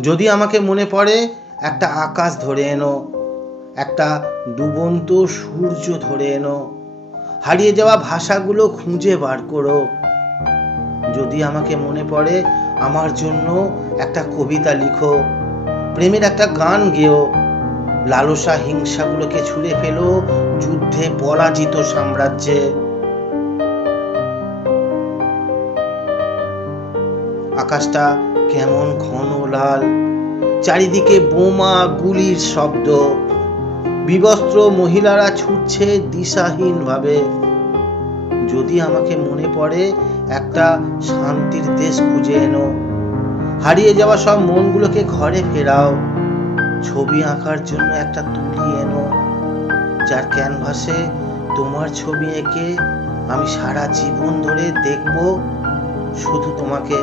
যদি আমাকে মনে পড়ে, একটা আকাশ ধরে এনো, একটা ডুবন্ত সূর্য ধরে এনো, হারিয়ে যাওয়া ভাষাগুলো খুঁজে বার করো। যদি আমাকে মনে পড়ে, আমার জন্য একটা কবিতা লিখো, প্রেমের একটা গান গেও, লালসা হিংসাগুলোকে ছুঁড়ে ফেলো যুদ্ধে পরাজিত সাম্রাজ্যে। আকাশটা কেমন ঘন লাল। চারিদিকে বোমা গুলির শব্দ। বিবস্ত্র মহিলারা ছুটছে দিশাহীন ভাবে যদি আমাকে মনে পড়ে, একটা শান্তির দেশ খুঁজে এনো। হারিয়ে যাওয়া সব মনগুলোকে ঘরে ফেরাও। ছবি আঁকার জন্য একটা তুলি এনো। যার ক্যানভাসে তোমার ছবি এঁকে আমি সারা জীবন ধরে দেখব শুধু তোমাকে।